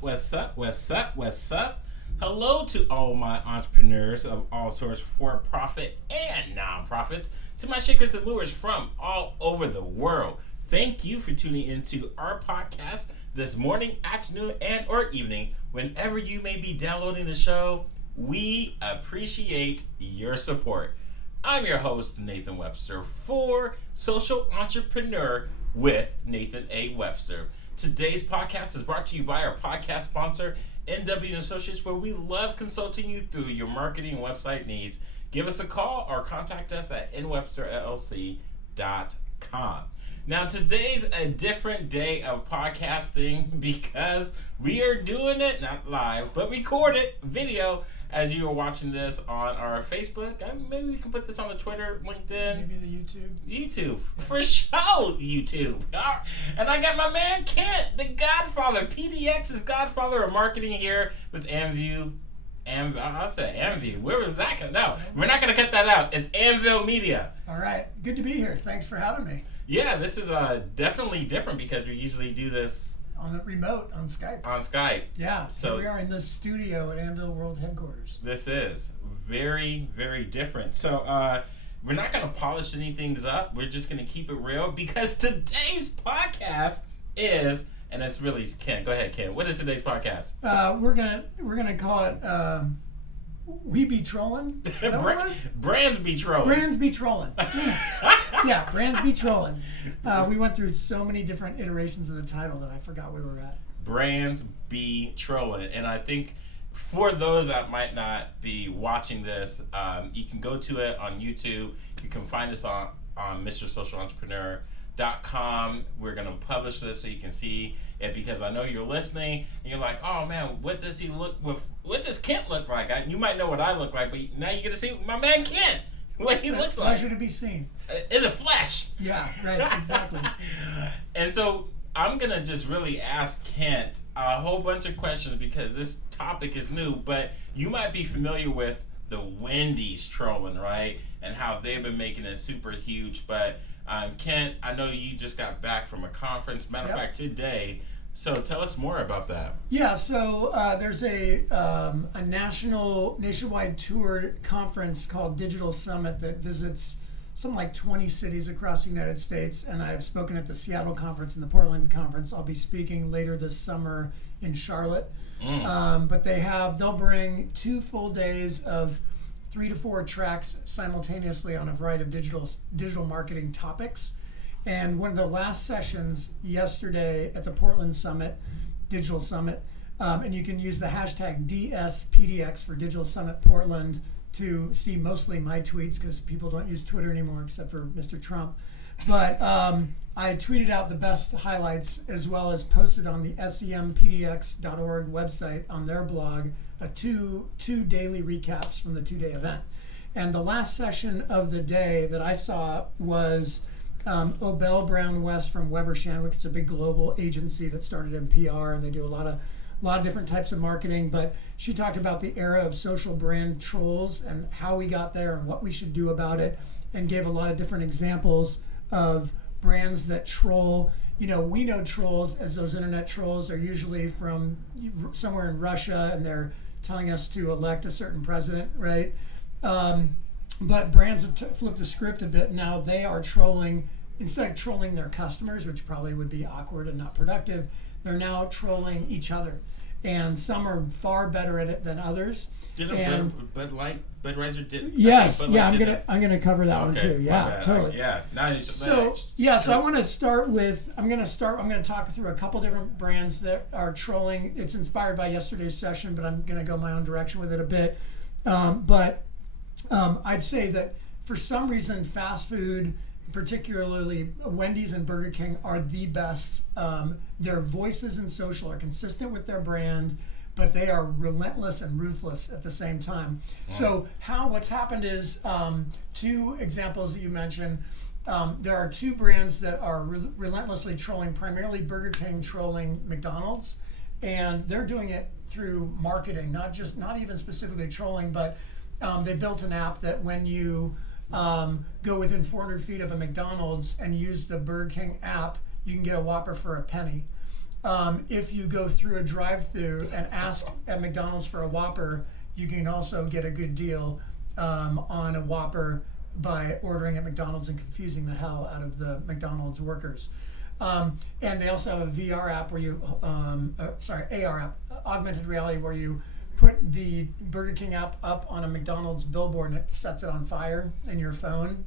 What's up? Hello to all my entrepreneurs of all sorts, for-profit and non-profits, to my shakers and movers from all over the world. Thank you for tuning into our podcast this morning, afternoon, and or evening, whenever you may be downloading the show. We appreciate your support. I'm your host, Nathan Webster, for Social Entrepreneur with Nathan A. Webster. Today's podcast is brought to you by our podcast sponsor, NW & Associates, where we love consulting you through your marketing and website needs. Give us a call or contact us at nwebsterllc.com. Now, today's a different day of podcasting because we are doing it, not live, but recorded video as you are watching this on our Facebook. Maybe we can put this on the Twitter, LinkedIn. Maybe the YouTube. YouTube. For sure, YouTube. And I got my man Kent, the Godfather, PDX's Godfather of Marketing here with Anvil. I said Anvil. Where was that? No, we're not going to cut that out. It's Anvil Media. All right. Good to be here. Thanks for having me. Yeah, this is definitely different because we usually do this on the remote, on Skype. On Skype. Yeah, so we are in the studio at Anvil World Headquarters. This is very, very different. So we're not going to polish anything up. We're just going to keep it real because today's podcast is, and it's really Ken. Go ahead, Ken. What is today's podcast? We're gonna call it We Be Trolling. Is that what it was? Brands Be Trolling. Brands Be Trolling. Yeah, Brands Be Trolling. We went through so many different iterations of the title that I forgot where we were at. Brands Be Trolling. And I think for those that might not be watching this, you can go to it on YouTube. You can find us on MrSocialEntrepreneur.com. We're going to publish this so you can see it because I know you're listening and you're like, oh man, what does Kent look like? You might know what I look like, but now you get to see my man Kent. What he looks like. Pleasure to be seen. In the flesh. Yeah, right, exactly. And so I'm going to just really ask Kent a whole bunch of questions because this topic is new, but you might be familiar with the Wendy's trolling, right? And how they've been making it super huge. But Kent, I know you just got back from a conference, matter of fact, today. So tell us more about that. Yeah, so there's a nationwide tour conference called Digital Summit that visits something like 20 cities across the United States, and I've spoken at the Seattle conference and the Portland conference. I'll be speaking later this summer in Charlotte. But they'll bring 2 full days of 3 to 4 tracks simultaneously on a variety of digital marketing topics. And one of the last sessions yesterday at the Portland Summit, Digital Summit, and you can use the hashtag DSPDX for Digital Summit Portland to see mostly my tweets because people don't use Twitter anymore except for Mr. Trump. But I tweeted out the best highlights as well as posted on the sempdx.org website on their blog two daily recaps from the 2-day event. And the last session of the day that I saw was Obel Brown West from Weber Shandwick. It's a big global agency that started in PR, and they do a lot of different types of marketing. But she talked about the era of social brand trolls and how we got there and what we should do about it, and gave a lot of different examples of brands that troll. You know, we know trolls as those internet trolls are usually from somewhere in Russia, and they're telling us to elect a certain president, right? But brands have flipped the script a bit. Now they are trolling, instead of trolling their customers, which probably would be awkward and not productive, they're now trolling each other. And some are far better at it than others. Budweiser did. Yes, I'm gonna cover that one too. Yeah, totally. Yeah, nice. So I want to start with. I'm gonna talk through a couple different brands that are trolling. It's inspired by yesterday's session, but I'm gonna go my own direction with it a bit. I'd say that for some reason, fast food, particularly Wendy's and Burger King, are the best. Their voices in social are consistent with their brand, but they are relentless and ruthless at the same time. Wow. So what's happened is 2 examples that you mentioned. There are 2 brands that are relentlessly trolling, primarily Burger King trolling McDonald's, and they're doing it through marketing, not even specifically trolling, but they built an app that when you go within 400 feet of a McDonald's and use the Burger King app, you can get a Whopper for a penny. if you go through a drive-through and ask at McDonald's for a Whopper, you can also get a good deal on a Whopper by ordering at McDonald's and confusing the hell out of the McDonald's workers. And they also have a VR app where you, AR app, augmented reality, where you put the Burger King app up on a McDonald's billboard and it sets it on fire in your phone.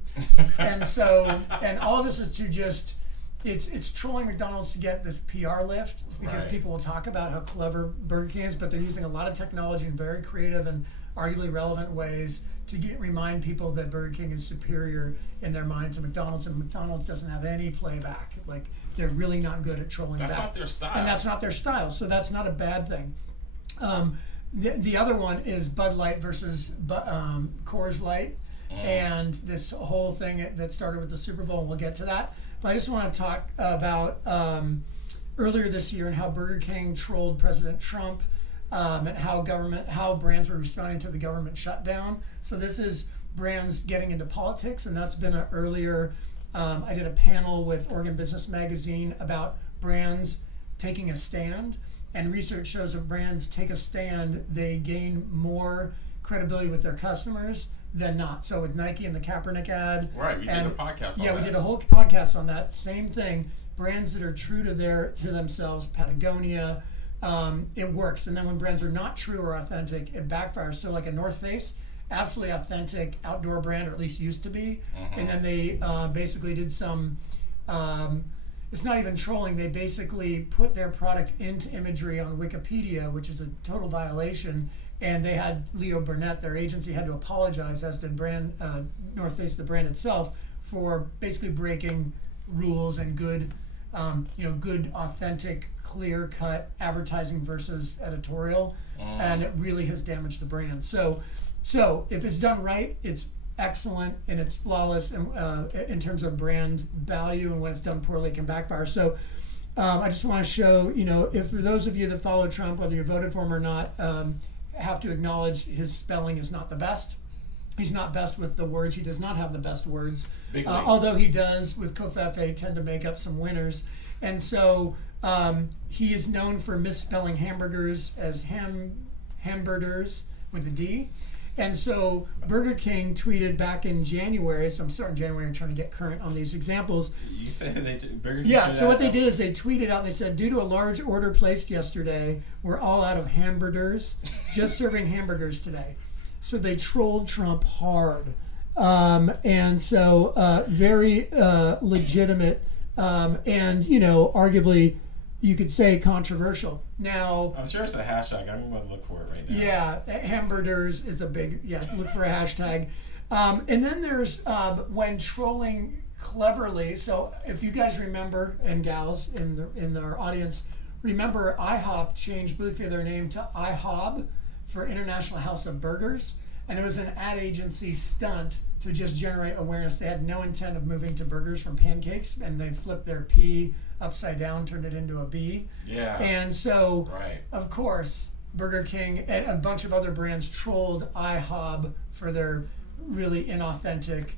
And so, and all of this is to just, it's trolling McDonald's to get this PR lift because people will talk about how clever Burger King is, but they're using a lot of technology in very creative and arguably relevant ways to remind people that Burger King is superior in their mind to McDonald's, and McDonald's doesn't have any playback. Like, they're really not good at trolling back. That's not their style. And that's not their style, so that's not a bad thing. The other one is Bud Light versus Coors Light. And this whole thing that started with the Super Bowl, and we'll get to that. But I just want to talk about earlier this year and how Burger King trolled President Trump, and how brands were responding to the government shutdown. So this is brands getting into politics, and that's been an earlier. I did a panel with Oregon Business Magazine about brands taking a stand, and research shows that brands take a stand, they gain more credibility with their customers than not. So with Nike and the Kaepernick ad, we did a podcast on that. Yeah, we did a whole podcast on that. Same thing. Brands that are true to themselves, Patagonia, it works. And then when brands are not true or authentic, it backfires. So like a North Face, absolutely authentic outdoor brand, or at least used to be. And then they basically did some. It's not even trolling. They basically put their product into imagery on Wikipedia, which is a total violation. And they had Leo Burnett, their agency, had to apologize, as did North Face, the brand itself, for basically breaking rules and good, good, authentic, clear-cut advertising versus editorial, and it really has damaged the brand. So if it's done right, it's excellent and it's flawless in terms of brand value, and when it's done poorly, it can backfire. So I just want to show, if for those of you that follow Trump, whether you voted for him or not, have to acknowledge his spelling is not the best. He's not best with the words. He does not have the best words, although he does, with Covfefe, tend to make up some winners. And so he is known for misspelling hamburgers as hamburgers with a D. And so Burger King tweeted back in January, so I'm starting January and trying to get current on these examples. You said Burger King. Yeah, so what they did is they tweeted out, and they said, due to a large order placed yesterday, we're all out of hamburgers, just serving hamburgers today. So they trolled Trump hard. And so very legitimate and, arguably, you could say controversial. Now, I'm sure it's a hashtag. I'm going to look for it right now. Yeah, hamburgers is a big, look for a hashtag. And then there's when trolling cleverly. So if you guys remember, and gals in our audience, remember IHOP changed briefly their name to IHOB for International House of Burgers. And it was an ad agency stunt to just generate awareness. They had no intent of moving to burgers from pancakes, and they flipped their P upside down, turned it into a B. Yeah. And so, of course, Burger King and a bunch of other brands trolled IHOB for their really inauthentic,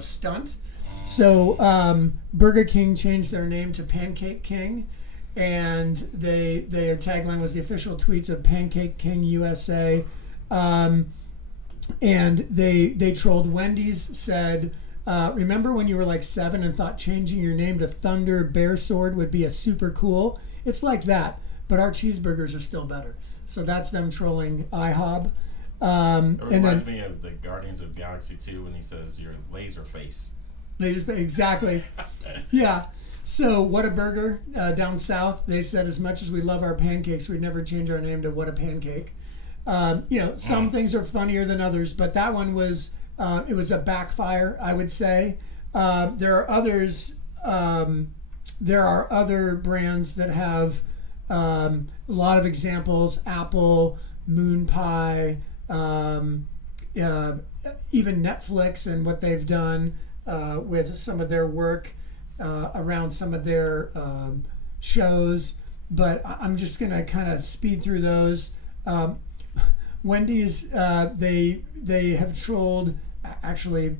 stunt. So Burger King changed their name to Pancake King, and their tagline was the official tweets of Pancake King USA. And they trolled. Wendy's said, remember when you were like 7 and thought changing your name to Thunder Bear Sword would be a super cool? It's like that, but our cheeseburgers are still better. So that's them trolling IHOB. It reminds me of the Guardians of Galaxy 2 when he says, "Your laser face." Exactly. Yeah. So Whataburger down south, they said, as much as we love our pancakes, we'd never change our name to What a Pancake. Some things are funnier than others, but that one was, it was a backfire, I would say. There are others, there are other brands that have a lot of examples: Apple, Moon Pie, even Netflix and what they've done with some of their work around some of their shows. But I'm just going to kind of speed through those. Wendy's, they have trolled. Actually,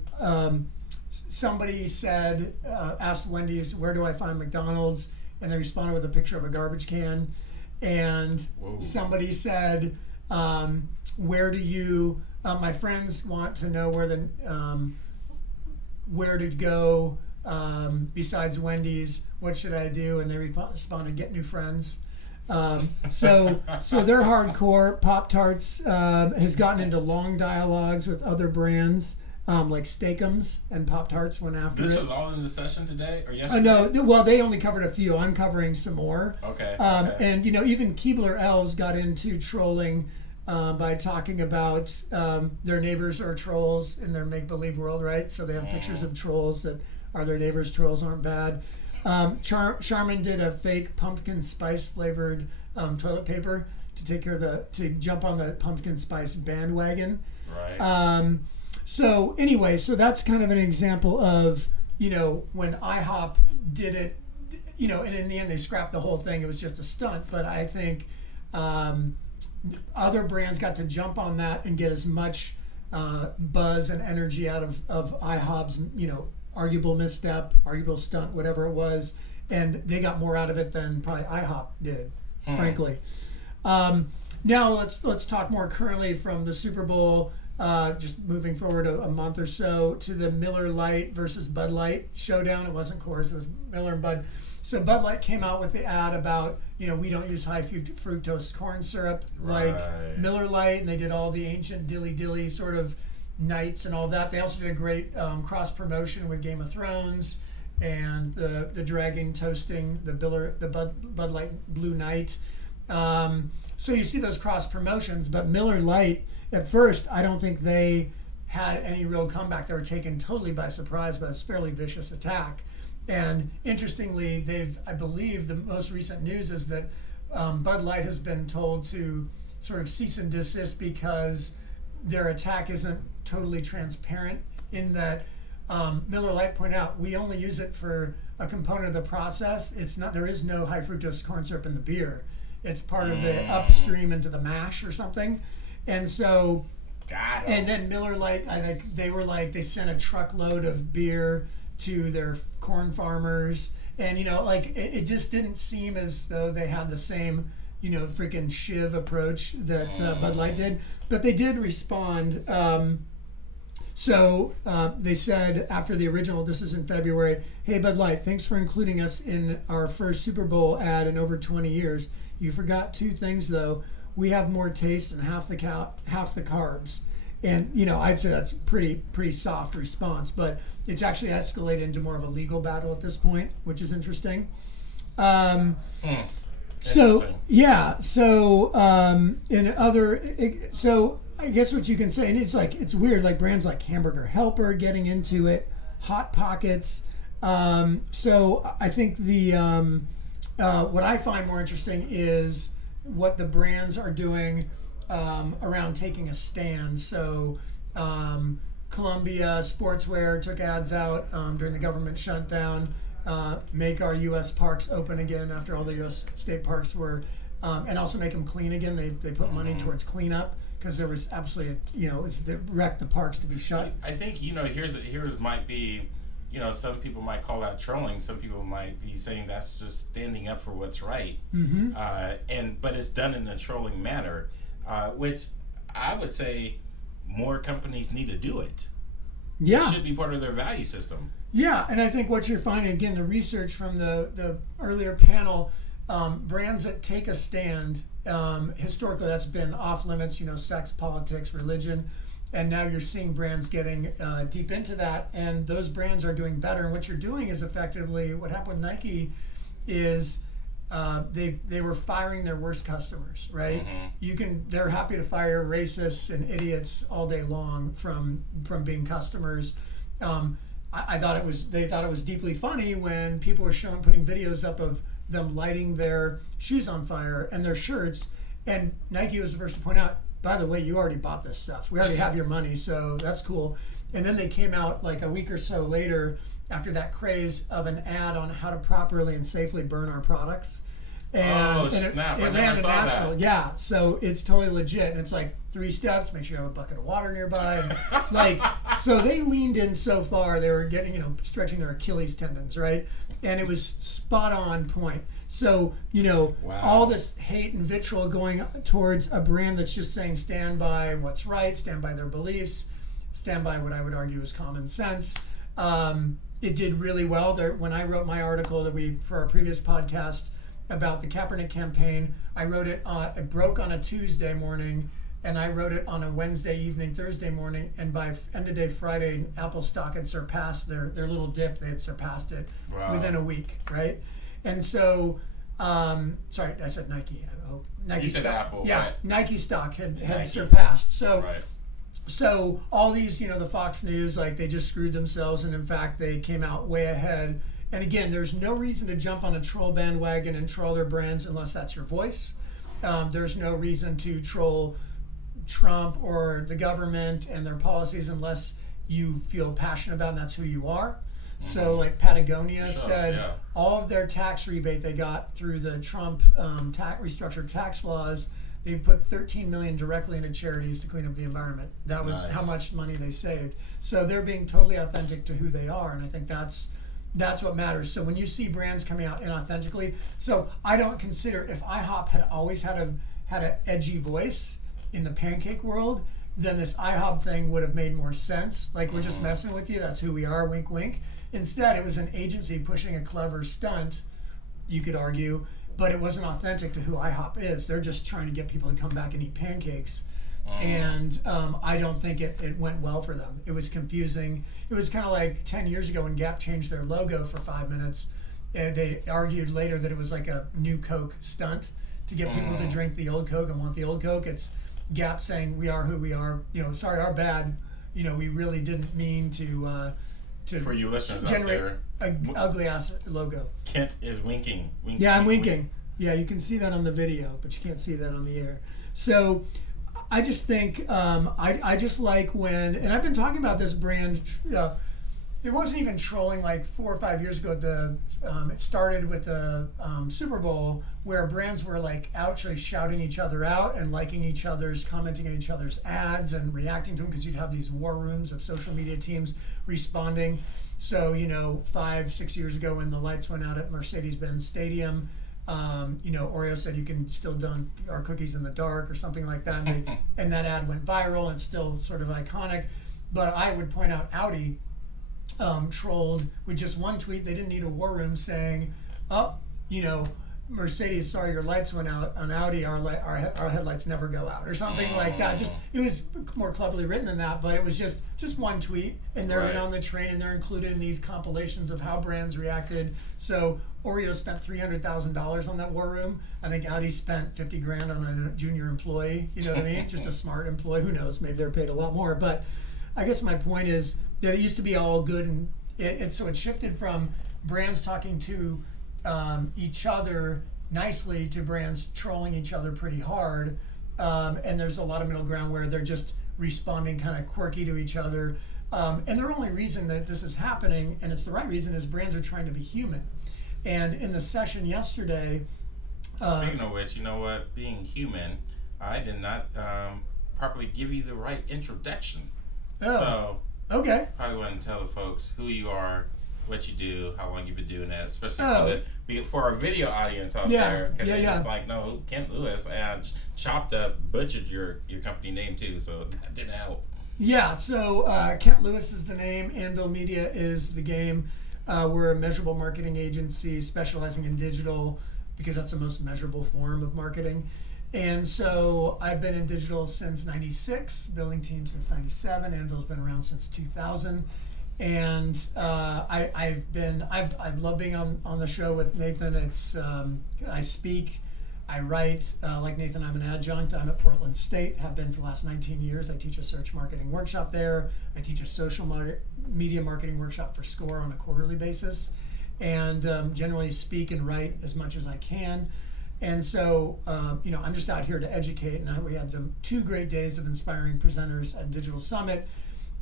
somebody said, asked Wendy's, where do I find McDonald's? and they responded with a picture of a garbage can. And Whoa. somebody said, where do you, my friends want to know where to go besides Wendy's. What should I do? And they responded, get new friends. So they're hardcore. Pop-Tarts has gotten into long dialogues with other brands like Steakums, and Pop-Tarts went after it. This was all in the session today or yesterday? No, well, they only covered a few. I'm covering some more. Okay. And, even Keebler Elves got into trolling by talking about their neighbors are trolls in their make-believe world, right? So they have pictures of trolls that are their neighbors. Trolls aren't bad. Charmin did a fake pumpkin spice flavored toilet paper to jump on the pumpkin spice bandwagon. Right. So that's kind of an example of, when IHOP did it, and in the end they scrapped the whole thing. It was just a stunt. But I think other brands got to jump on that and get as much buzz and energy out of IHOP's, arguable misstep, arguable stunt, whatever it was, and they got more out of it than probably IHOP did, frankly. Now let's talk more currently from the Super Bowl. Just moving forward a month or so to the Miller Lite versus Bud Light showdown. It wasn't Coors, it was Miller and Bud. So Bud Light came out with the ad about, we don't use high fructose corn syrup like Miller Lite, and they did all the ancient dilly sort of nights and all that. They also did a great cross promotion with Game of Thrones and the dragon toasting the Bud Light Blue Night. So you see those cross promotions, but Miller Lite, at first, I don't think they had any real comeback. They were taken totally by surprise by this fairly vicious attack. And interestingly, I believe the most recent news is that Bud Light has been told to sort of cease and desist because their attack isn't totally transparent, in that Miller Lite pointed out, we only use it for a component of the process. There is no high fructose corn syrup in the beer. It's part of the upstream into the mash or something. And so, and then Miller Lite, they sent a truckload of beer to their corn farmers, and it just didn't seem as though they had the same freaking shiv approach that Bud Light did. But they did respond. So they said after the original, this is in February, hey Bud Light, thanks for including us in our first Super Bowl ad in over 20 years. You forgot two things though. We have more taste and half the carbs. And I'd say that's pretty soft response, but it's actually escalated into more of a legal battle at this point, which is interesting. So I guess what you can say, and it's weird, like brands like Hamburger Helper getting into it, Hot Pockets. So I think what I find more interesting is what the brands are doing around taking a stand. So Columbia Sportswear took ads out during the government shutdown, make our U.S. parks open again after all the U.S. state parks were, and also make them clean again. They put money towards cleanup because there was absolutely, it wrecked the parks to be shut. I think, here's might be, some people might call that trolling. Some people might be saying that's just standing up for what's right. Mm-hmm. But it's done in a trolling manner, which I would say more companies need to do it. Yeah. It should be part of their value system. Yeah, and I think what you're finding, again, the research from the earlier panel, brands that take a stand, historically that's been off limits, sex, politics, religion, and now you're seeing brands getting deep into that, and those brands are doing better. And what you're doing is effectively, what happened with Nike is they were firing their worst customers, right? Mm-hmm. They're happy to fire racists and idiots all day long from being customers. I thought they thought it was deeply funny when people were putting videos up of them lighting their shoes on fire and their shirts, and Nike was the first to point out, by the way, you already bought this stuff. We already have your money, so that's cool. And then they came out like a week or so later after that craze of an ad on how to properly and safely burn our products. And snap. It ran national. That. Yeah, so it's totally legit. And it's like 3 steps, make sure you have a bucket of water nearby. And So they leaned in so far, they were getting, stretching their Achilles tendons, right? And it was spot on point. So, Wow. all this hate and vitriol going towards a brand that's just saying stand by what's right, stand by their beliefs, stand by what I would argue is common sense. It did really well. When I wrote my article for our previous podcast about the Kaepernick campaign, I wrote it. It broke on a Tuesday morning, and I wrote it on a Wednesday evening, Thursday morning, and by end of day Friday, Apple stock had surpassed their little dip. They had surpassed it within a week, right? And so, sorry, I said Nike. I hope Nike You said stock. Apple, Yeah, right? Nike stock had Nike. surpassed. So. Right. So all these, the Fox News, like they just screwed themselves, and in fact they came out way ahead. And again, there's no reason to jump on a troll bandwagon and troll their brands unless that's your voice. There's no reason to troll Trump or the government and their policies unless you feel passionate about it and that's who you are. So like Patagonia said, all of their tax rebate they got through the Trump restructured tax laws, they put $13 million directly into charities to clean up the environment. That was how much money they saved. So they're being totally authentic to who they are, and I think that's what matters. So when you see brands coming out inauthentically, so I don't consider, if IHOP had always had an edgy voice in the pancake world, then this IHOP thing would have made more sense. Like, we're just messing with you, that's who we are, wink wink. Instead, it was an agency pushing a clever stunt, you could argue, but it wasn't authentic to who IHOP is. They're just trying to get people to come back and eat pancakes. And I don't think it went well for them. It was confusing. It was kind of like 10 years ago when Gap changed their logo for 5 minutes. They argued later that it was like a new Coke stunt to get people to drink the old Coke and want the old Coke. It's Gap saying, we are who we are. Sorry, our bad. We really didn't mean to For you listeners out generate there, an ugly ass logo. Kent is winking. Yeah, I'm winking. Yeah, you can see that on the video, but you can't see that on the air. So I just think I just like when, and I've been talking about this brand. It wasn't even trolling like 4 or 5 years ago. It started with the Super Bowl, where brands were like actually shouting each other out and liking each other's, commenting on each other's ads and reacting to them, because you'd have these war rooms of social media teams responding. So 5-6 years ago, when the lights went out at Mercedes-Benz Stadium, Oreo said you can still dunk our cookies in the dark or something like that, and that ad went viral and it's still sort of iconic. But I would point out Audi trolled with just one tweet. They didn't need a war room saying, Mercedes, sorry your lights went out. On Audi, our headlights never go out, or something like that. Just, it was more cleverly written than that, but it was just one tweet, and they're in on the train, and they're included in these compilations of how brands reacted. So Oreo spent $300,000 on that war room. I think Audi spent $50,000 on a junior employee. You know what I mean? Just a smart employee. Who knows? Maybe they're paid a lot more. But I guess my point is that it used to be all good, and so it shifted from brands talking to each other nicely to brands trolling each other pretty hard, and there's a lot of middle ground where they're just responding kind of quirky to each other, and the only reason that this is happening, and it's the right reason, is brands are trying to be human. And in the session yesterday, speaking of which, you know what, being human, I did not properly give you the right introduction. So okay, probably want to tell the folks who you are, what you do, how long you've been doing that, especially for our video audience out there. Because it's just like, no, Kent Lewis, and chopped up, butchered your company name too, so that didn't help. Yeah, so Kent Lewis is the name, Anvil Media is the game. We're a measurable marketing agency specializing in digital, because that's the most measurable form of marketing. And so I've been in digital since '96, building teams since '97. Anvil's been around since 2000. And I love being on the show with Nathan. It's I speak, I write. Like Nathan, I'm an adjunct. I'm at Portland State, have been for the last 19 years. I teach a search marketing workshop there. I teach a social media marketing workshop for SCORE on a quarterly basis, and generally speak and write as much as I can. And so, I'm just out here to educate. And we had 2 great days of inspiring presenters at Digital Summit.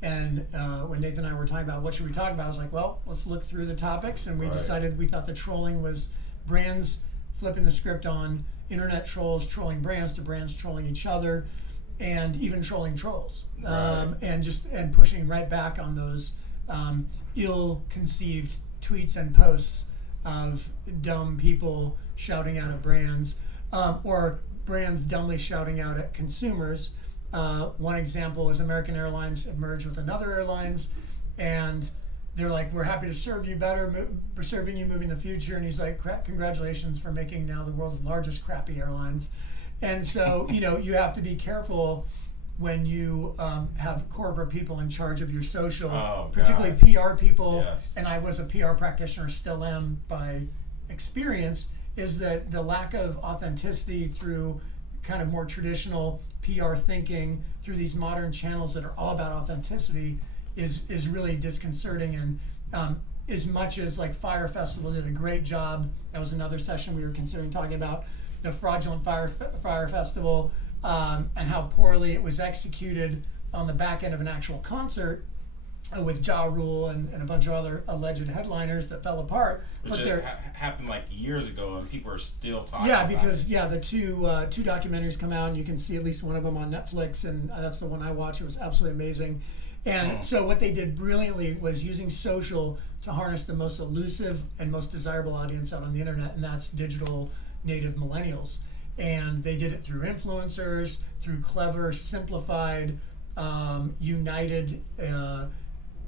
And when Nathan and I were talking about what should we talk about, I was like, well, let's look through the topics. And we decided we thought the trolling was brands flipping the script on internet trolls trolling brands to brands trolling each other. and even trolling trolls, Right. and pushing right back on those ill-conceived tweets and posts of dumb people shouting out at brands, or brands dumbly shouting out at consumers. One example is American Airlines had merged with another airlines, and they're like, "We're happy to serve you better, serving you moving the future." And he's like, "Congratulations for making now the world's largest crappy airlines." And so, you have to be careful when you have corporate people in charge of your social, particularly God. PR people. Yes. And I was a PR practitioner, still am by experience, is that the lack of authenticity through kind of more traditional PR thinking through these modern channels that are all about authenticity is really disconcerting. And as much as like Fire Festival did a great job, that was another session we were considering talking about, the fraudulent Fire Festival, and how poorly it was executed on the back end of an actual concert with Ja Rule and a bunch of other alleged headliners that fell apart. Which happened like years ago, and people are still talking Yeah, about because it. the two documentaries come out, and you can see at least one of them on Netflix, and that's the one I watched. It was absolutely amazing. And so what they did brilliantly was using social to harness the most elusive and most desirable audience out on the internet, and that's digital native millennials. And they did it through influencers, through clever, simplified, united,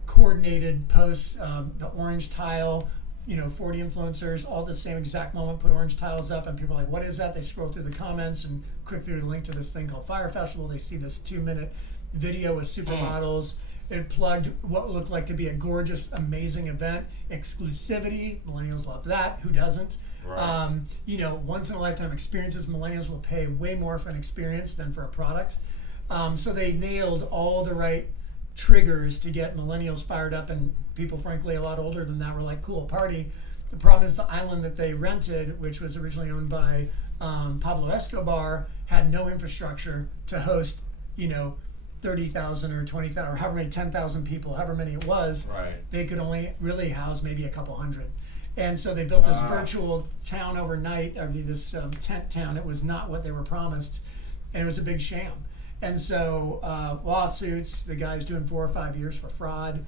coordinated posts. The orange tile, 40 influencers, all at the same exact moment, put orange tiles up, and people are like, "What is that?" They scroll through the comments and click through the link to this thing called Fire Festival. They see this 2-minute video with supermodels. It plugged what looked like to be a gorgeous, amazing event. Exclusivity, millennials love that. Who doesn't? Right. Once in a lifetime experiences. Millennials will pay way more for an experience than for a product. So they nailed all the right triggers to get millennials fired up, and people, frankly, a lot older than that were like, "Cool, party." The problem is the island that they rented, which was originally owned by Pablo Escobar, had no infrastructure to host, 30,000 or 20,000 or however many, 10,000 people, however many it was. Right. They could only really house maybe a couple hundred. And so they built this virtual town overnight, or this tent town. It was not what they were promised, and it was a big sham. And so lawsuits, the guy's doing 4 or 5 years for fraud,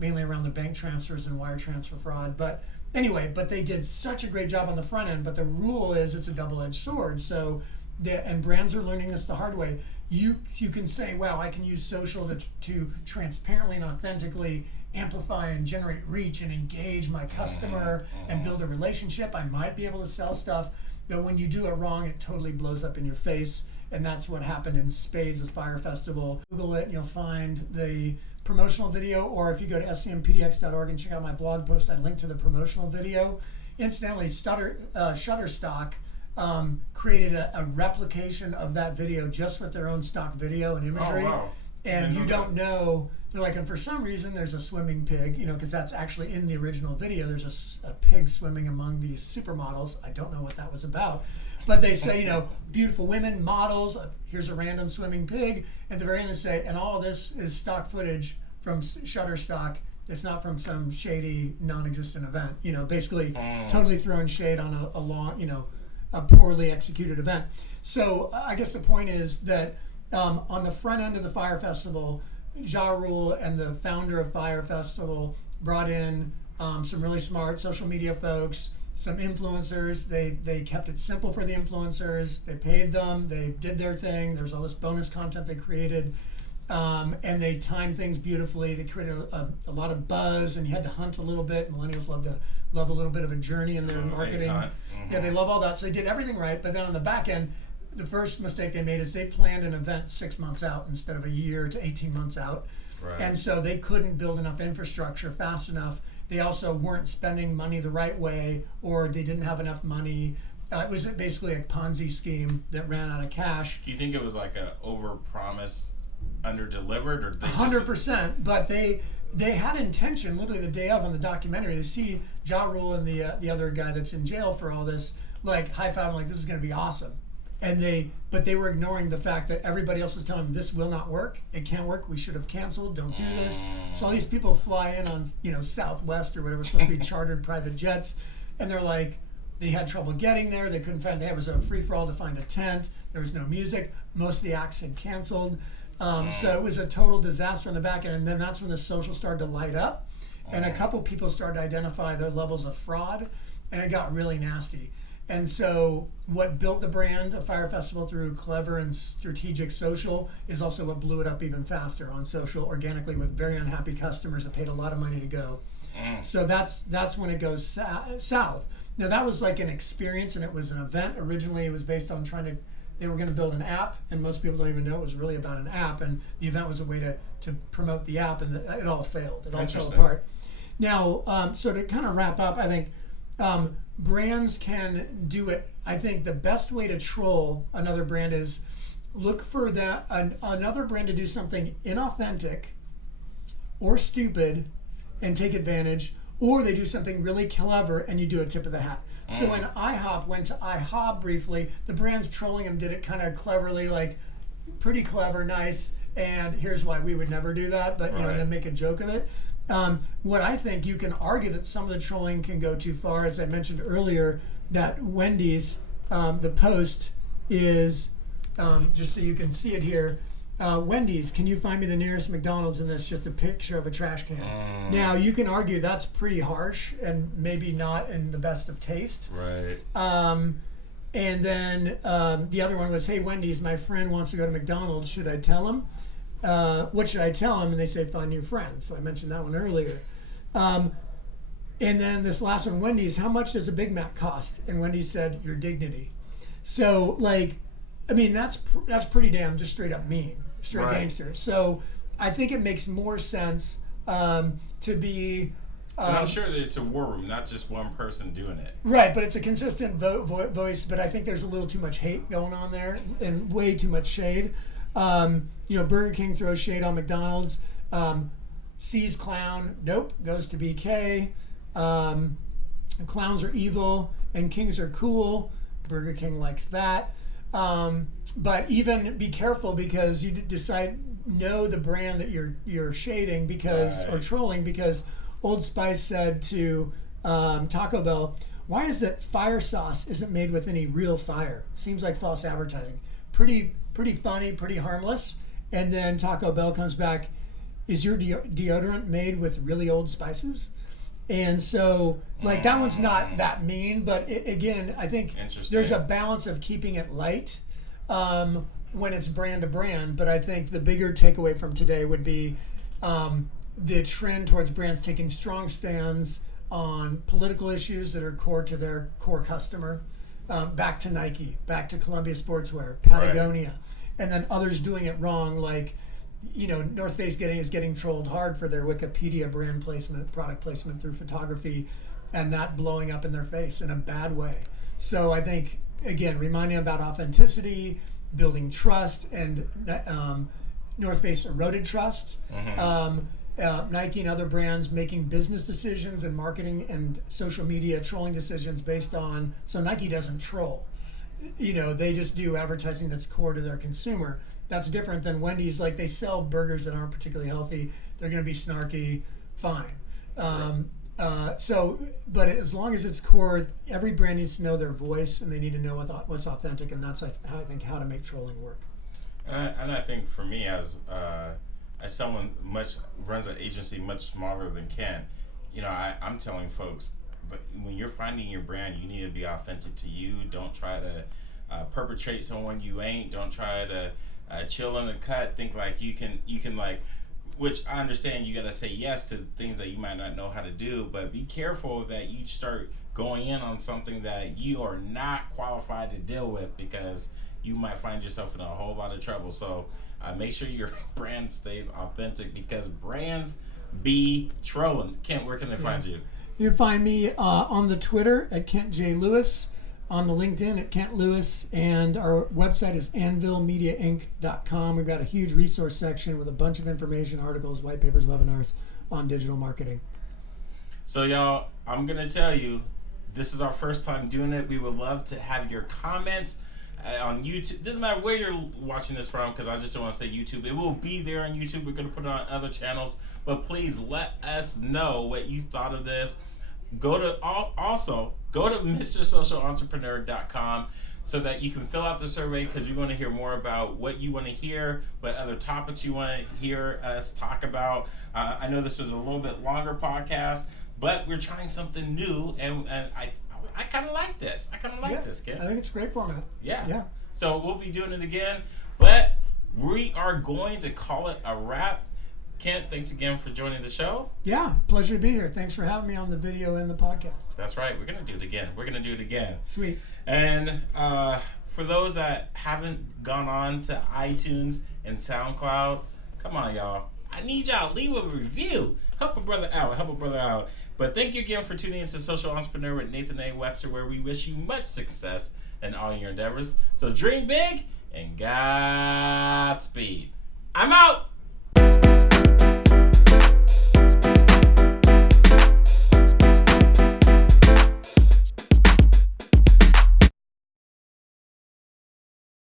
mainly around the bank transfers and wire transfer fraud. But anyway, they did such a great job on the front end, but the rule is it's a double-edged sword. So, and brands are learning this the hard way. You can say, "Wow, I can use social to transparently and authentically amplify and generate reach and engage my customer and build a relationship. I might be able to sell stuff." But when you do it wrong, it totally blows up in your face. And that's what happened in spades with Fire Festival. Google it and you'll find the promotional video, or if you go to scmpdx.org and check out my blog post, I link to the promotional video. Incidentally, Shutterstock created a replication of that video just with their own stock video and imagery. Oh, wow. And you don't know, they're like, and for some reason there's a swimming pig, because that's actually in the original video. There's a pig swimming among these supermodels. I don't know what that was about. But they say, beautiful women, models, here's a random swimming pig. At the very end they say, and all of this is stock footage from Shutterstock. It's not from some shady, non-existent event. Basically totally throwing shade on a long, a poorly executed event. So I guess the point is that on the front end of the Fire Festival, Ja Rule and the founder of Fire Festival brought in some really smart social media folks, some influencers. They kept it simple for the influencers. They paid them. They did their thing. There's all this bonus content they created. And they timed things beautifully. They created a lot of buzz, and you had to hunt a little bit. Millennials love a little bit of a journey in their marketing. Yeah, they love all that. So they did everything right. But then on the back end, the first mistake they made is they planned an event 6 months out instead of a year to 18 months out. Right. And so they couldn't build enough infrastructure fast enough. They also weren't spending money the right way, or they didn't have enough money. It was basically a Ponzi scheme that ran out of cash. Do you think it was like a over-promise, under-delivered, or 100%, but they had intention. Literally the day of on the documentary, they see Ja Rule and the other guy that's in jail for all this, like high five, like, this is going to be awesome. And they were ignoring the fact that everybody else was telling them this will not work. It can't work. We should have canceled. Don't do this. So all these people fly in on Southwest or whatever, supposed to be chartered private jets, and they're like, They had trouble getting there. They couldn't find. There was a free for all to find a tent. There was no music. Most of the acts had canceled. So it was a total disaster on the back end. And then that's when the social started to light up, and a couple people started to identify their levels of fraud, and it got really nasty. And so what built the brand of Fire Festival through clever and strategic social is also what blew it up even faster on social organically with very unhappy customers that paid a lot of money to go. So that's when it goes south. Now that was like an experience, and it was an event. Originally it was based on they were going to build an app, and most people don't even know it was really about an app, and the event was a way to promote the app, and it all failed. It all fell apart. Now, so to kind of wrap up, I think brands can do it. I think the best way to troll another brand is look for another brand to do something inauthentic or stupid and take advantage, or they do something really clever and you do a tip of the hat. So when IHOP went to IHOP briefly, the brands trolling them did it kind of cleverly, like pretty clever, nice, and here's why we would never do that, but and then make a joke of it. What I think you can argue that some of the trolling can go too far, as I mentioned earlier, that Wendy's, the post is, just so you can see it here, Wendy's, can you find me the nearest McDonald's? And that's just a picture of a trash can. Now, you can argue that's pretty harsh and maybe not in the best of taste. Right. And then the other one was, hey, Wendy's, my friend wants to go to McDonald's. Should I tell him? What should I tell him? And they say, find new friends. So I mentioned that one earlier. And then this last one, Wendy's, how much does a Big Mac cost? And Wendy said, your dignity. So, like, I mean, that's pretty damn just straight up mean, straight gangster. So I think it makes more sense to be... and I'm sure that it's a war room, not just one person doing it. Right, but it's a consistent voice, but I think there's a little too much hate going on there and way too much shade. Burger King throws shade on McDonald's. C's clown, nope, goes to BK. Clowns are evil and kings are cool. Burger King likes that. But even be careful, because you know the brand that you're shading or trolling, because Old Spice said to Taco Bell, why is that fire sauce isn't made with any real fire? Seems like false advertising. Pretty funny, pretty harmless. And then Taco Bell comes back, is your deodorant made with really old spices? And so, like, that one's not that mean, but again, I think there's a balance of keeping it light when it's brand to brand. But I think the bigger takeaway from today would be the trend towards brands taking strong stands on political issues that are core to their core customer. Back to Nike, back to Columbia Sportswear, Patagonia, and then others doing it wrong, like, North Face is getting trolled hard for their Wikipedia brand placement, product placement through photography, and that blowing up in their face in a bad way. So I think, again, reminding about authenticity, building trust, and North Face eroded trust. Nike and other brands making business decisions and marketing and social media trolling decisions based on, so Nike doesn't troll. They just do advertising that's core to their consumer. That's different than Wendy's. Like, they sell burgers that aren't particularly healthy. They're going to be snarky, fine. But as long as it's core, every brand needs to know their voice, and they need to know what's authentic, and that's how to make trolling work. And I think for me, as someone runs an agency much smaller than Ken, I'm telling folks, but when you're finding your brand, you need to be authentic to you. Don't try to perpetrate someone you ain't. Don't try to chill in the cut. Think like you can like, which I understand you got to say yes to things that you might not know how to do, but be careful that you start going in on something that you are not qualified to deal with, because you might find yourself in a whole lot of trouble. So make sure your brand stays authentic, because brands be trolling. Kent, where can they find you? You can find me on the Twitter at Kent J. Lewis, on the LinkedIn at Kent Lewis, and our website is anvilmediainc.com. We've got a huge resource section with a bunch of information, articles, white papers, webinars on digital marketing. So y'all, I'm going to tell you, this is our first time doing it. We would love to have your comments on YouTube. Doesn't matter where you're watching this from, because I just don't want to say YouTube. It will be there on YouTube. We're going to put it on other channels, but please let us know what you thought of this. go to MrSocialEntrepreneur.com so that you can fill out the survey, because we want to hear more about what you want to hear, what other topics you want to hear us talk about. I know this was a little bit longer podcast, but we're trying something new, and I kind of like this. I kind of like this, Ken. I think it's a great format. Yeah. So we'll be doing it again, but we are going to call it a wrap. Kent, thanks again for joining the show. Yeah, pleasure to be here. Thanks for having me on the video and the podcast. That's right. We're going to do it again. Sweet. And for those that haven't gone on to iTunes and SoundCloud, come on, y'all. I need y'all. Leave a review. Help a brother out. But thank you again for tuning into Social Entrepreneur with Nathan A. Webster, where we wish you much success in all your endeavors. So dream big and Godspeed. I'm out.